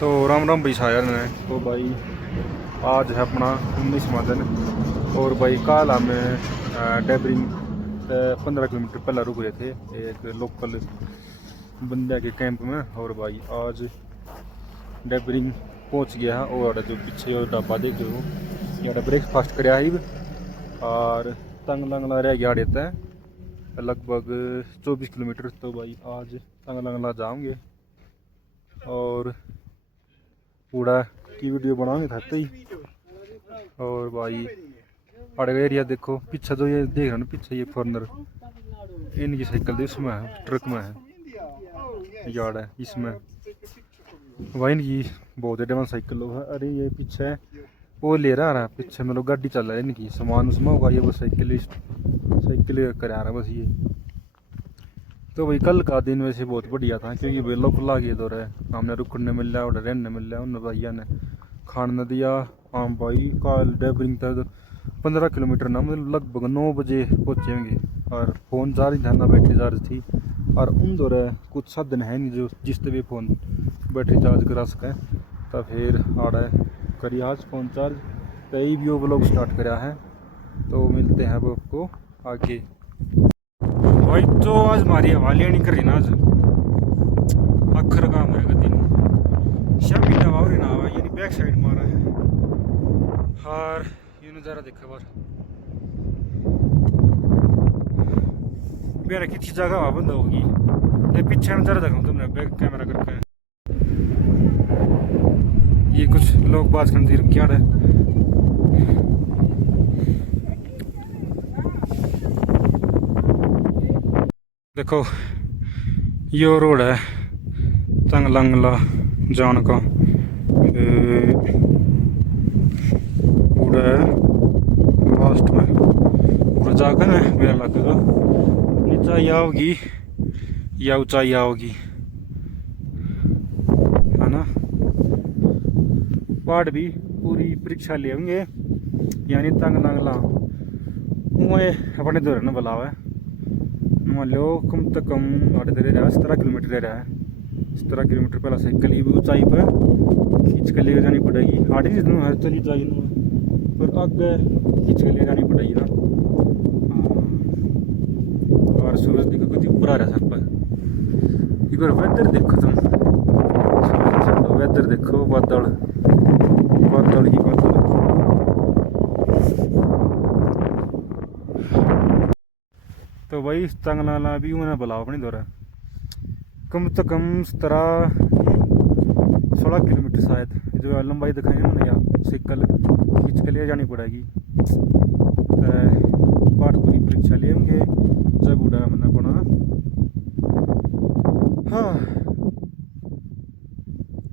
तो राम राम भाई सारे ने। तो भाई आज है अपना 19वां दिन और भाई कल हमें डेबरिंग 15 किलोमीटर पहले रुक रहे थे एक लोकल बंदे के कैंप में। और भाई आज डेबरिंग पहुंच गया है और जो पीछे ढाबा देख रहे हो यहाँ ब्रेकफास्ट कराया ही और तंग लंगला रह गया देता है लगभग 24 किलोमीटर। तो भाई आज तंग लंगला जाओगे और कूड़ा की वीडियो बनाओगे थकते ही। और भाई पड़ गए एरिया देखो पीछे जो ये देख रहे हो ना पीछे ये फॉरनर इनकी साइकिल थी उसमें है ट्रक में है यार्ड है इसमें वही इनकी बहुत एडवांस साइकिल है। अरे ये पीछे वो ले रहा है पीछे मतलब गाड़ी चल रहा है इनकी सामान उसमें होगा ये वो साइकिल करा रहा है बस ये। तो भाई कल का दिन वैसे बहुत बढ़िया था क्योंकि भाई लोग लागे दौर है हमने रुकने मिल रहा है रहने मिल रहा है उन भैया ने खाने दिया। हाँ भाई कल डेबरिंग तक 15 किलोमीटर ना मतलब लगभग 9 बजे पहुँचेंगे और फ़ोन चार्ज था ना बैटरी चार्ज थी और उन दौर कुछ साधन है नहीं जो जिस भी फ़ोन बैटरी चार्ज करा सकें। तो फिर आ रहा है करिए आज फ़ोन चार्ज कई भी ब्लॉग स्टार्ट करा है। तो मिलते हैं अब आपको आगे। भाई तो आज हमारी हवालियाँ नहीं कर रही ना आज अखर काम है दिन शामी दवा और ना यानी बैक साइड मारा है और ये नज़ारा देखा बार मेरा किसी जगह हवा बंद होगी ये पीछे नज़ारा देखा तुमने बैक कैमरा करके ये कुछ लोग बात करते क्या है। देखो यो रोड है तंग लंगला जान का पूरा है लास्ट में पूरा जाकर है मेरा लगेगा नीचा आओगी या ऊंचाई आओगी है ना। पहाड़ भी पूरी परीक्षा ले होंगे यानी तंग लंगला वो अपने दौर ने बुलावा है मान लो कम से कम 17 किलोमीटर रह रहा है 17 किलोमीटर पहला साइकिल ही ऊंचाई पर खींच कर लेकर जानी पड़ेगी आड़ी जितनी हर चली जाए पर आगे खींच कर ले जानी पड़ेगी ना। और सूरज देखो कुछ ऊपर आ रहा है सर पर एक बार वेदर देखो तुम वेदर देखो बादल बादल ही बादल। तो भाई तंगलाला भी उन्हें बुलाओ अपनी दौरा कम से कम 16 किलोमीटर शायद जो लंबाई दिखाई ना या साइकिल खींच के ले जानी पड़ेगी। पाठ पूरी परीक्षा लेंगे जब उड़ा मना पड़ा। हाँ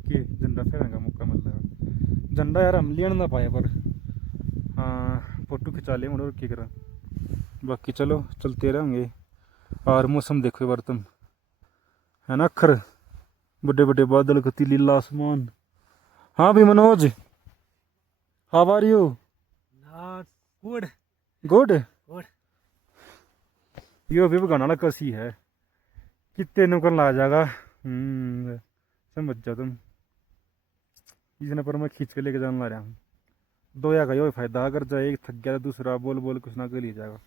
कि झंडा फेरने का मौका मिल रहा है झंडा यार हम लेना ना पाए पर हाँ फोटो खिंचा ले मुड़ो क्या करा बाकी चलो चलते रहेंगे। और मौसम देखो बार तुम है ना अखर बड़े बड़े बादल गति लीला आसमान। हाँ भी Manoj how are you good good good यो भी गाना कसी है कितने नुकर ला जाएगा समझ जाओ तुम इसने पर मैं खींच के लेके जाने ला रहा हूँ दोया का यो फायदा अगर जाए एक थक गया दूसरा बोल बोल कुछ ना कर लिया जाएगा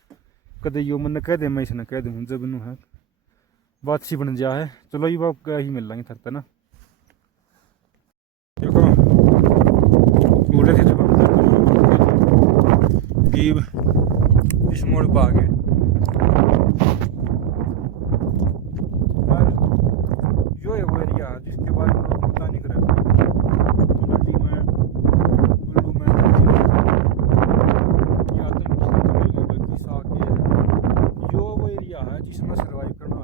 कदे यो मन कह दे मैं इसने कह दूँ जब नू है बात सी बन जा है। चलो ये बाप ही मिल लेंगे थकता ना देखो उड़े थे जब इस मोड़ पर आ गए यो है वो एरिया जिसके बारे में लोग पता नहीं करे जिसमें सर्वाइव करना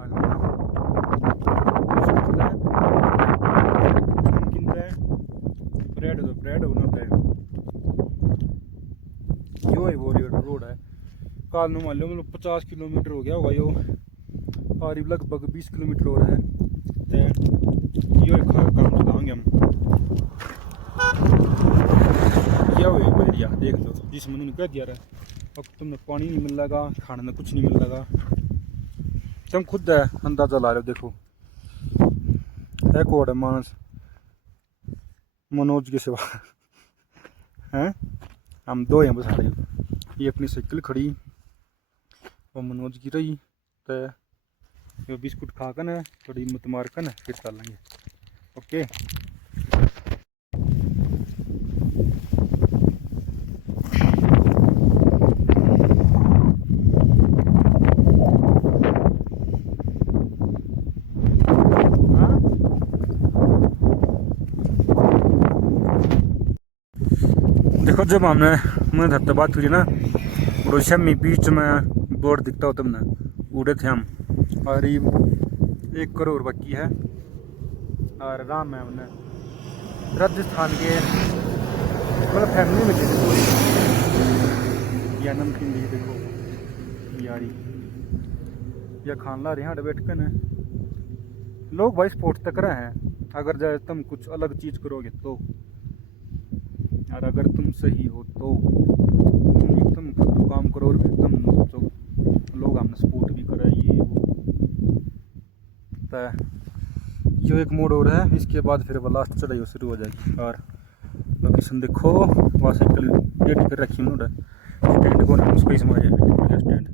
ब्रेड बनाता है यो है वो रोड है काल नु मान लो मतलब 50 किलोमीटर हो गया होगा यो और लगभग 20 किलोमीटर हो रहा है तो यो काम लगाएंगे हम यह वो एरिया देख लो जिसमें उन्होंने कह दिया रहा अब तुमने पानी नहीं मिल लगा खाने में कुछ नहीं मिल लगा तुम खुद है अंदाजा ला रहे हो देखो है कोड है मानस मनोज के सिवा हैं हम दो हैं बस सारे। ये अपनी साइकिल खड़ी और मनोज की रही तो ये बिस्कुट खाकर न थोड़ी हिम्मत मार कर न फिर चलेंगे। ओके देखो जब हमने मैं धरते बात करी ना और शमी बीच में बोर्ड दिखता हो तुमने उड़े थे हम और ये 1 करोड़ बाकी है और राम है हमने राजस्थान के मतलब फैमिली में किसी कोई या नमकीन दी देखो यारी या खान ला रहे हैं बैठ कर न लोग भाई स्पोर्ट तक रहे हैं। अगर जाए तुम कुछ अलग चीज़ करोगे तो और अगर तुम सही हो तो तुम खुद काम करो और फिर तुम सोचो लोग हमने सपोर्ट भी करा ये वो तो यो एक मोड़ और है। इसके बाद फिर वो लास्ट चढ़ाई शुरू हो जाएगी। और लोकेशन देखो वहाँ साइकिल गेट पर रखी उन्होंने स्टैंड को ना उसको ही समझ स्टैंड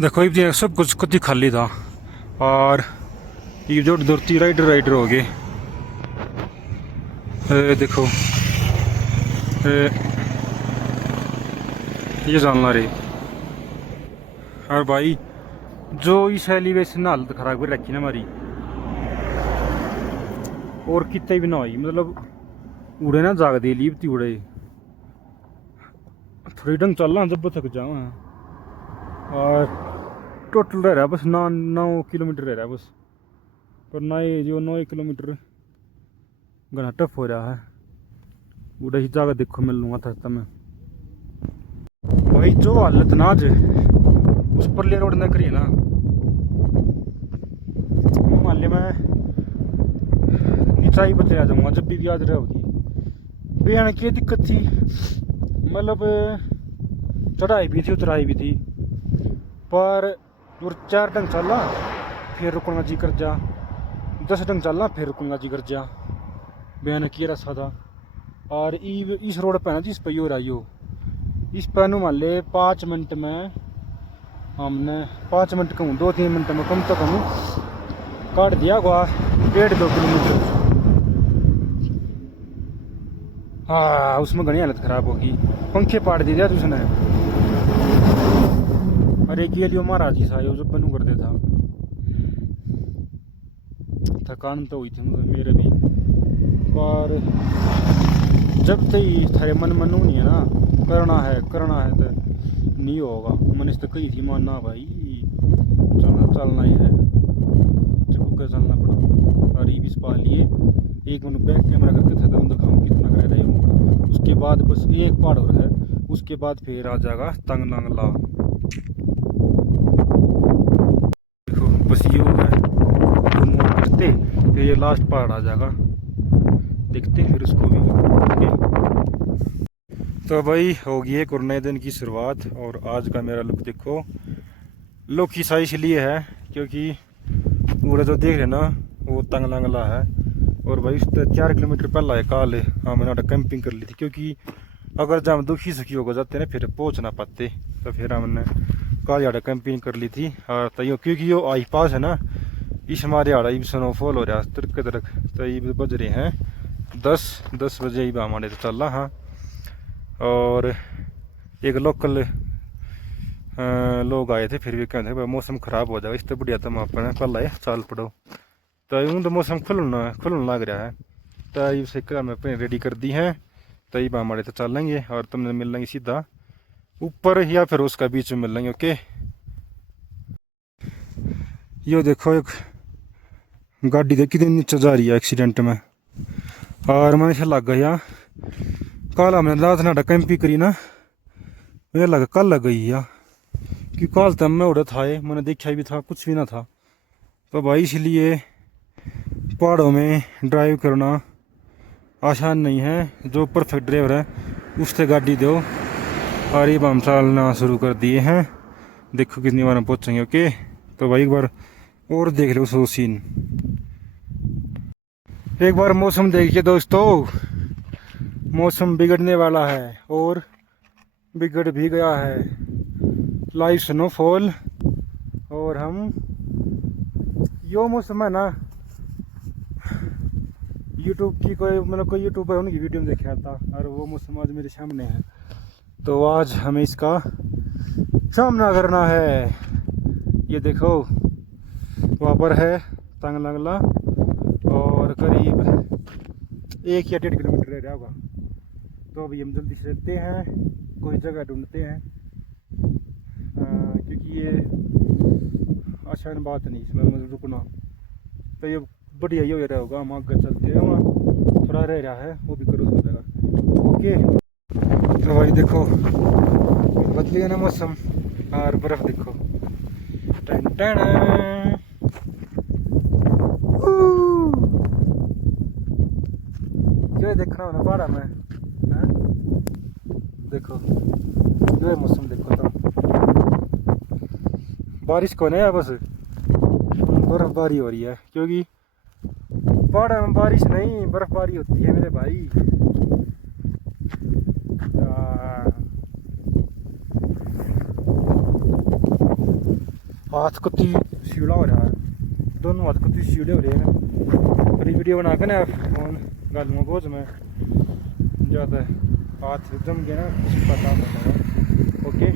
देखो ये सब कुछ कति खाली था और ये जो दौड़ती राइडर हो गए देखो ये जानना रे। और भाई जो इस एलिवेशन हालत खराब कर रखी ना हमारी और कितने भी ना हुई मतलब उड़े ना जाग दे लीब थी उड़े थोड़ी ढंग चल रहा जब थक जाओ और टोटल रह रहा बस 9 किलोमीटर रह रहा बस पर ना ये जो 9 किलोमीटर घना टफ हो रहा है। उड़े ही जाकर देखो मिल लूँगा था मैं भाई जो हालत ना आज उस पर ले रोड न करिए ना मान लिया मैं नीचाई बते आ जाऊँगा जब भी आज रहा होगी बेहन की दिक्कत थी मतलब चढ़ाई भी थी उतराई भी थी पर 4 ढंग चला फिर रुकना जी कर जा 10 ढंग चलना फिर रुकूंगा जी कर जा बयान किया रसा था। और इस रोड पर ना जिस पर हो रही हो इस पर मान ले 5 मिनट में हमने 5 मिनट कहूँ 2-3 मिनट में कम तो कम काट दिया हुआ 1.5-2 किलोमीटर। हाँ उसमें घनी हालत खराब होगी पंखे पाट दे दिया उसने। अरे ये लियो महाराज की सायो जब बनू कर देता थकान तो हुई थी मेरे भी पर जब तक थारे मन मनू नहीं है ना करना है तो नहीं होगा। मन इस तो कही थी मानना भाई चलना ही है जब चलना पड़ा। और ये भी पा लिए 1 मिनट बैक कैमरा करके था तो दिखाऊँ कितना कर रहा है। उसके बाद बस एक पहाड़ और है उसके बाद फिर आ जाएगा तंग नंगला। देखो बस ये है करते फिर ये लास्ट पहाड़ आ जाएगा देखते फिर उसको भी। तो भाई हो गई एक और नए दिन की शुरुआत। और आज का मेरा लुक देखो लुक की साइज इसलिए है क्योंकि पूरा जो देख रहे ना वो तंग लंगला है। और भाई उससे 4 किलोमीटर पहला है काल हमने कैंपिंग कर ली थी क्योंकि अगर जब हम दुखी सुखी होकर जाते ना फिर पहुँच ना पाते तो फिर हमने काल आड़ा कैंपिंग कर ली थी। और तैयो क्योंकि वो आई पास है ना इस हमारे आड़ा भी स्नोफॉल हो रहा है तड़क तो ये बज रहे हैं 10 बजे ही हमारे तो चल रहा। हाँ और एक लोकल लोग आए थे फिर भी कहते भाई मौसम ख़राब हो जाएगा इस तो बढ़िया तुम अपने पल आए चाल पड़ो तो यूँ तो मौसम खुलन लग रहा है तो ये साइकिल हमें अपने रेडी कर दी हैं तो ये हमारे तो चल लेंगे और तुमने मिल लेंगे सीधा ऊपर या फिर उसका बीच में मिल लेंगे। ओके यो देखो एक गाड़ी देखी कितनी नीचे जा रही है एक्सीडेंट में और मैंने ऐसा लग गया कल हमने रात नाटा कैंपिंग करी ना मुझे लगा कल लग गई यार क्योंकि कल तब मैं उड़ा था मैंने देखा भी था कुछ भी ना था। तो भाई इसलिए पहाड़ों में ड्राइव करना आसान नहीं है। जो परफेक्ट ड्राइवर है उससे गाड़ी दो। और ये हम चलना शुरू कर दिए हैं देखो कितनी बार हम पहुँचेंगे। ओके तो भाई एक बार और देख लो सो सीन एक बार मौसम देखिए दोस्तों, मौसम बिगड़ने वाला है और बिगड़ भी गया है। Live snowfall. और हम यो मौसम है ना, यूट्यूब की कोई यूट्यूबर उनकी वीडियो में देखा था, और वो मौसम आज मेरे सामने है। तो आज हमें इसका सामना करना है। ये देखो वहाँ पर है तंग लंगला, और करीब 1 या 1.5 किलोमीटर रह रहा होगा। तो अभी हम जल्दी से चलते हैं, कोई जगह ढूंढते हैं, क्योंकि ये आसान बात नहीं इसमें मतलब रुकना। तो ये बढ़िया ही हो रहा होगा, हम आगे चलते हैं। वहाँ थोड़ा रह रहा है, वो भी करो हो जाएगा। ओके। तो भाई देखो बदली है ना मौसम, और बर्फ देखो। टन टन। जो देखना हो ना पहाड़ा में, हाँ? देखो जो है मौसम देखो। तो बारिश को नहीं है, बस बर्फबारी हो रही है, क्योंकि पहाड़ में बारिश नहीं बर्फबारी होती है मेरे भाई। हाथ कुत्ती सीढ़ा हो रहा है, दोनों हाथ कुत्ती सीढ़े हो रहे हैं। बड़ी वीडियो बना के ना फोन गालूंगा बोझ में ज़्यादा हाथ जम गया ना, कुछ पता नहीं। ओके।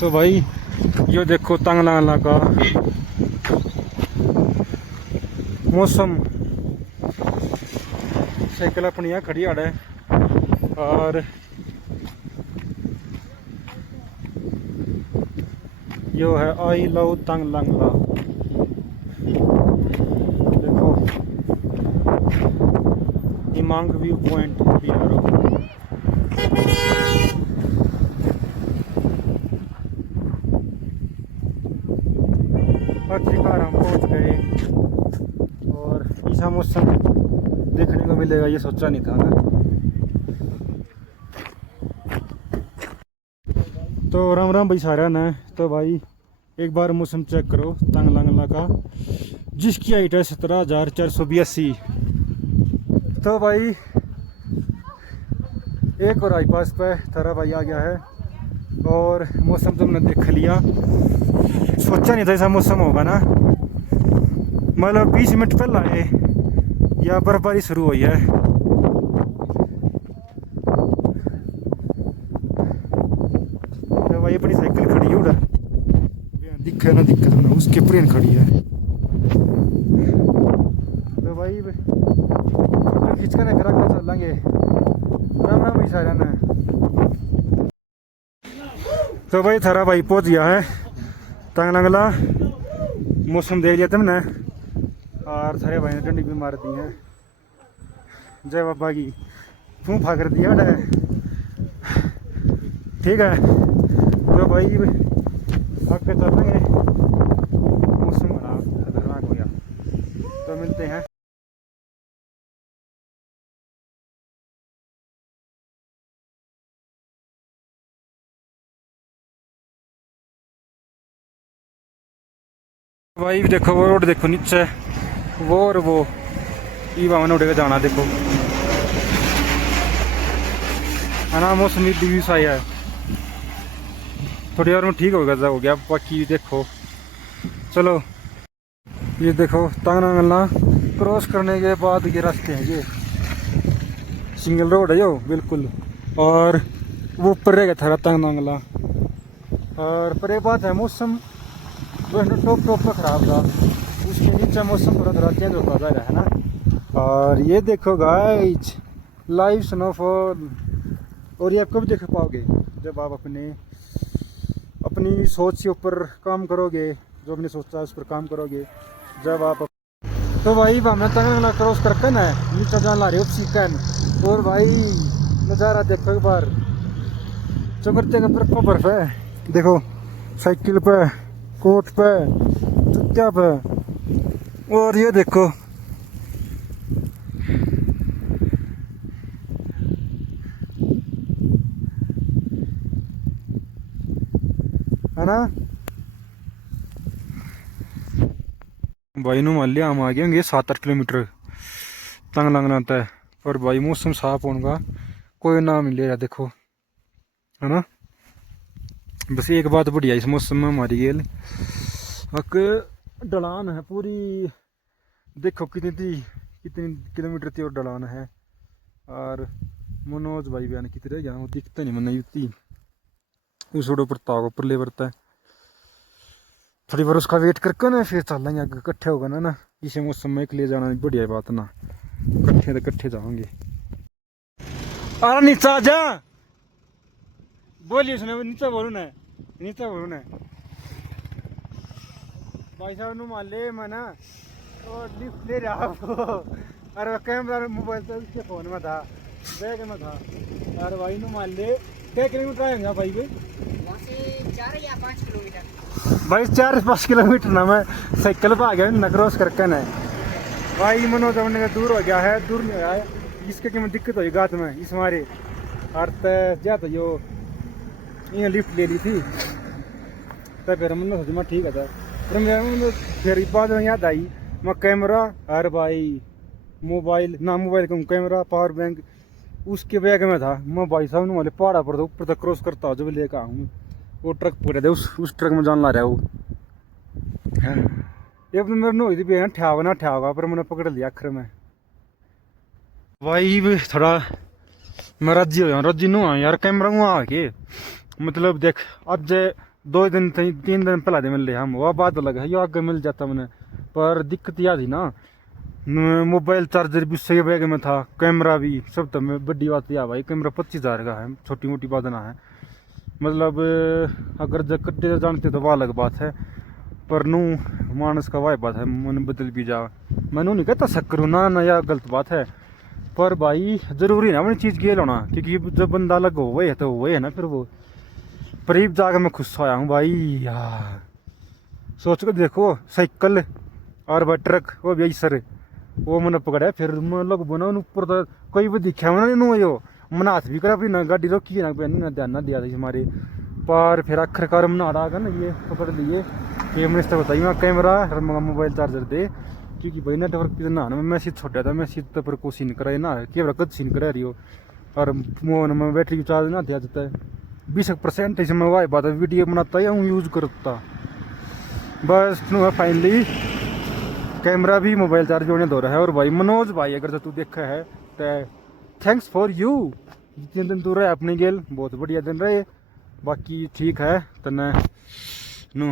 तो भाई ये देखो तंगला का मौसम। साइकिल अपनी यहाँ खड़ी आड़ है, और यो है आई लव तंग लंगला। देखो इमांग व्यू पॉइंट PRO। आखिरकार हम पहुंच गए, और ऐसा मौसम देखने को मिलेगा ये सोचा नहीं था ना। तो राम राम भाई सारा ने। तो भाई एक बार मौसम चेक करो तंग लंगला का, जिसकी हाइट है 17,482। तो भाई एक और आई पास पे थारा भाई आ गया है, और मौसम तुमने देख लिया। सोचा नहीं था ऐसा मौसम होगा ना, मतलब 20 मिनट पहले आए या बर्फबारी शुरू हुई है। तो भाई अपनी साइकिल खड़ी है उधर, दिखे ना दिक्कत ना, उसके प्लेन खड़ी है। तो भाई फोटो खींच कर फिर आगे चलेंगे। राम राम भाई सारा ने। तो भाई थारा भाई पहुंच गया है तंग लंगला। मौसम देख लिया तुमने, और थारे भाई ने डंडी भी मार दी है। जय बाबा की फूफा कर दिया है, ठीक है। तो भाई आगे चलेंगे, मौसम बड़ा खतरनाक हो गया। तो मिलते हैं। भाई देखो वो रोड देखो नीचे, वो और वो ई वाहन उड़ के जाना देखो है ना। मौसम भी सही है, थोड़ी देर में ठीक हो गया। बाकी देखो चलो, ये देखो तंगला क्रॉस करने के बाद ये रास्ते हैं, ये सिंगल रोड है यो बिल्कुल। और वो ऊपर रहेगा थारा तंगला, और पर एक बात है मौसम टॉप पे खराब था, उसके नीचे मौसम थोड़ा थोड़ा चेंज होता जा रहा है ना। और ये देखो गाइज लाइव स्नोफॉल। और ये आप कब देख पाओगे, जब आप अपनी सोच के ऊपर काम करोगे, जो आपने सोचा है उस पर काम करोगे। जब आप तो भाई हमने तंगला क्रॉस करके ना नीचे जान ला रहे हो चिकन, और भाई नज़ारा देखो एक बार। चमकते बर्फ है, देखो साइकिल पे, कोट पे, जूत्या पे। और ये देखो है ना भाई नु मान लिया हम आ गए होंगे 7-8 किलोमीटर। तंग लगना आता है। पर भाई मौसम साफ होने का कोई नाम नहीं ले रहा, देखो है ना। बस एक बात बढ़िया इस मौसम में हमारी गेल एक ढलान है पूरी, देखो कितनी थी, कितनी किलोमीटर थी और ढलान है। और मनोज भाई बयान कितने रह वो दिखता नहीं मैंने युति उस रोड पर ताव ऊपर ले बरता है। थोड़ी बार उसका वेट करके ना फिर चलेंगे आगे, इकट्ठे होगा ना। इस मौसम में एक ले जाना बढ़िया बात ना, इकट्ठे तो इकट्ठे जाओगे। अरे नीचा आ जा, बोलिए सुने नीचे बोलू ना, नीचे बोलू ना। भाई साहब नु मान ले मैं ना और लिफ्ट ले रहा आपको। अरे कैमरा मोबाइल तो उसके फोन में था, बैग में था। अरे भाई नु मान ले क्या किलोमीटर आएगा भाई भाई? वहाँ से 4 या 5 किलोमीटर। भाई 4-5 किलोमीटर ना मैं साइकिल पर आ गया न क्रॉस करके ना। भाई मनोज अपने का दूर हो गया है, दूर नहीं आया इसके कि दिक्कत हुई गात में इस मारे। और जा तो यो ये लिफ्ट ले ली थी तो फिर मैंने सोचा मैं ठीक है था। फिर मैं फिर बाद में याद आई मैं कैमरा और भाई मोबाइल ना, मोबाइल का कैमरा पावर बैंक उसके बैग में था। मैं भाई साहब ने वाले पहाड़ा पर ऊपर तक क्रॉस करता हूँ जब लेकर आऊँ वो ट्रक पकड़े थे, उस ट्रक में जान ला रहा वो। ये अपने मेरे नो थी ठेगा ना ठेगा पर मैंने पकड़ लिया आखिर में। भाई थोड़ा मैं रज्जी हो रज्जी नु यार कैमरा आके मतलब देख आज 2 दिन 3 दिन पहला दे मिल रहे हम, वह बात अलग है, यो आगे मिल जाता मैंने। पर दिक्कत यह थी ना मोबाइल चार्जर भी सही बैग में था, कैमरा भी सब। तो मैं बड़ी बात यह भाई कैमरा 25,000 का है, छोटी मोटी बात ना है। मतलब अगर जब कट्टे जानते तो वह अलग बात है, पर नू मानस का वाह बात है मन बदल भी जा। मैं नहीं कहता शक्कर ना ना यह गलत बात है, पर भाई जरूरी ना अपनी चीज़ गेल होना, क्योंकि जब बंदा अलग हो वही है तो वही है ना। फिर वो करीब जाकर मैं खुश आया हूँ भाई यार। सोच कर देखो साइकिल और भाई ट्रक वो भी सर वो मैंने पकड़ा फिर मैं लोग बना ऊपर तो कोई भी दिखा मैंने नो यो मैंने हाथ भी करा, फिर ना गाड़ी रोकी ना ध्यान ना दिया था हमारे पर। फिर आखिरकार मैंने आ ना ये पकड़ लिए कि मैंने इससे बताइए मैं कैमरा और मोबाइल चार्जर दे, क्योंकि भाई नेटवर्क पे ना मैसेज छोटा था, मैसेज तो पर को सीन कराए ना कैमरा कद सीन करा रही हो। और मोबाइल में बैटरी चार्ज ना दिया जाता है 20% इसमें वाई बात है, वीडियो बनाता है हूँ यूज करता बस फाइनली कैमरा भी मोबाइल चार्ज होने दो रहा है। और भाई मनोज भाई अगर तू देखा है तो थैंक्स फॉर यू, जितने दिन तू रहे अपने गेल बहुत बढ़िया दिन रहे। बाकी ठीक है तो न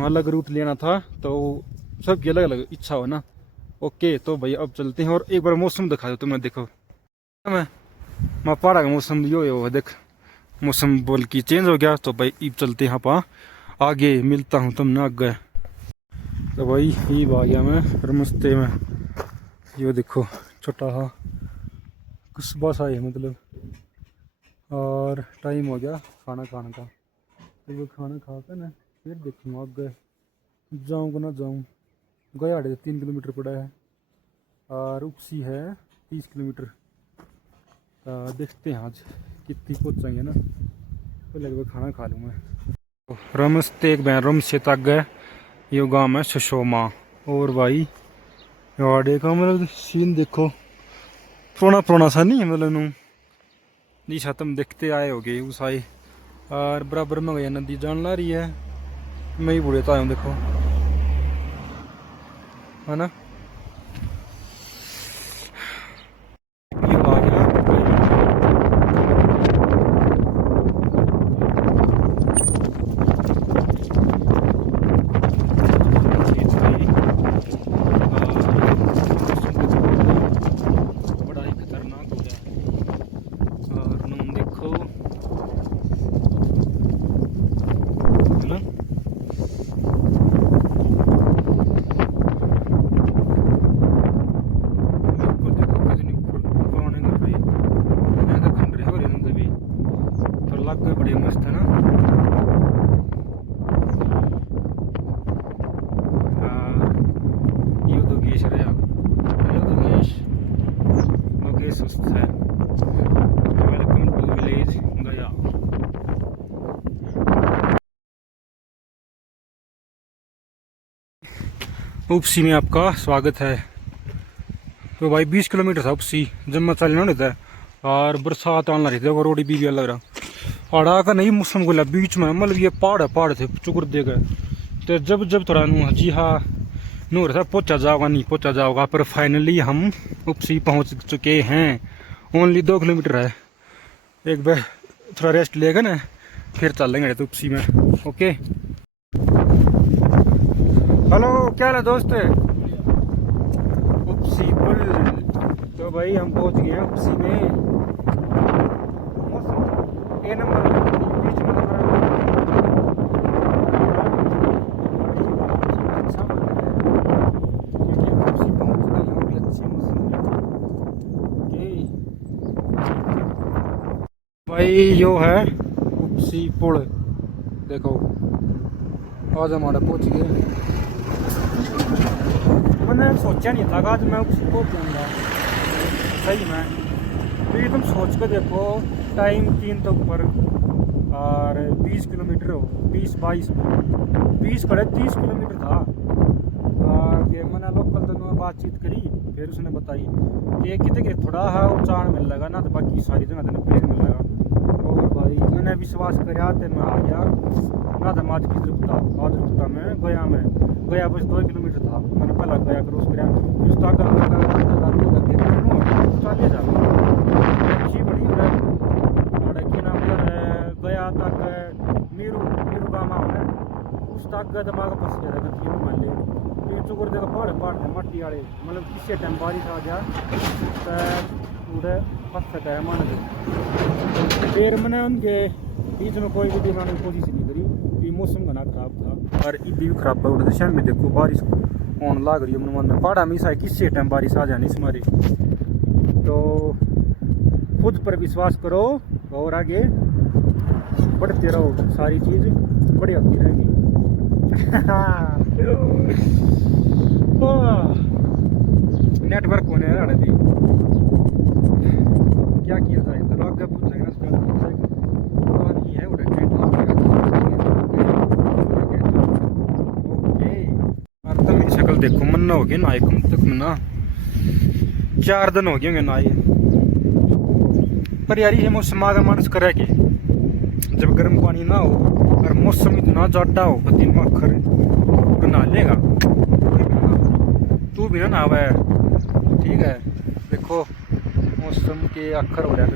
अलग रूट लेना था तो सबकी अलग अलग इच्छा हो ना। ओके तो भाई अब चलते हैं और एक बार मौसम दिखा दो तुम्हें। देखो मैं पहाड़ा का मौसम यो देख मौसम बोल की चेंज हो गया तो भाई अब चलते हैं आप आगे, मिलता हूँ तुमने आगे। तो भाई ईब आ गया मैं रमस्ते में, यो देखो छोटा सा कस्बा सा है मतलब। और टाइम हो गया खाना खाने का, तो वो खाना खा कर ना फिर देखूँगा आगे जाऊँगा ना जाऊँ। गयाड़े 3 किलोमीटर पड़ा है और उपसी है 30 किलोमीटर। देखते हैं आज कितनी पहुँचेंगे ना, तो लगभग खाना खा लूँ मैं। रमस्ते एक बैन रम से तक गए ये गाँव में सशोमा। और भाई यार देखो मतलब सीन देखो पुराना सा नहीं है मतलब नू दिशा तुम देखते आए हो गए उस आए। और बराबर में गया नदी जान ला रही है, मैं ही बुढ़े तो आया देखो है ना। ये आ गया बड़ा ही खतरनाक हो गया। और नून देखो है ना, बड़े मस्त है ना। ये तो गेश रहा, हेलो तो गेश सुस्त है। वेलकम टू विलेज गया। उपसी में आपका स्वागत है। तो भाई 20 किलोमीटर था उपसी जब मैं चलना होता है और बरसात आने रही थी और रोडी भी लग रहा आड़ा का नहीं मौसम को बीच में मतलब ये पहाड़ थे चुकर दे गए तो जब थोड़ा जी हाँ नूर था पहुंचा जाओगा पर फाइनली हम उपसी पहुंच चुके हैं। ओनली 2 किलोमीटर है। एक बार थोड़ा रेस्ट लेगा ना फिर चल लेंगे तो उपसी में। ओके हेलो क्या हाल है दोस्त। उपसी पुल तो भाई हम पहुंच गए हैं उपसी में। मौसम ए नंबर बीच में भाई यो है उपसी पुल देखो आज हमारा पहुंच गए। मैंने सोचा नहीं था आज मैं उपसी पहुंचूंगा सही में। तो ये तुम सोच कर देखो टाइम 3 तो ऊपर और 20 किलोमीटर हो 20 खड़े 30 किलोमीटर था। और ये मैंने लोकल दोनों बातचीत करी फिर उसने बताई कि कितने थोड़ा है वो चाण मिल लगा ना तो बाकी सारी जगह तेन पेड़ मिल लगा। और भाई मैंने विश्वास कराया तो मैं आ गया ना तो मैं आज रुकता मैं गया बस 2 किलोमीटर था। मैंने पहला गया क्रॉस कराया फिर उस तक चलिए जा अच्छी बड़ी के नाम पर गया तक मीरू गामा है उस तक गया दिमाग फंस गया था तीनों मान ले फिर चुकर देखो पहाड़ थे मट्टी वाले मतलब किसी टाइम बारिश आ गया तो उधर फंस सका है मान के। फिर मैंने उनके बीच में कोई भी बनाने की कोशिश नहीं करी कि मौसम घना खराब था और ईदी भी खराब है। उधर शाम में देखो बारिश होने लग रही है मन पहाड़ा में ऐसा किसी टाइम बारिश आ जानी हमारी। तो खुद पर विश्वास करो और आगे बढ़ते रहो सारी चीज़ बड़ी होती रहेगी। नेटवर्क होने थी क्या किया जाए तो आगे पूछ जाएगा है उधर और तुम शक्ल देखो मन्ना हो गया ना कम तक ना 4 दिन हो गए होंगे ना ये। पर यार ये मौसम आगे मानस करे कि जब गर्म पानी ना हो और मौसम इतना ज़्यादा हो पति मखर तो नहा लेगा तू भी ना नहावा है ठीक है। देखो मौसम के अखर हो रहा है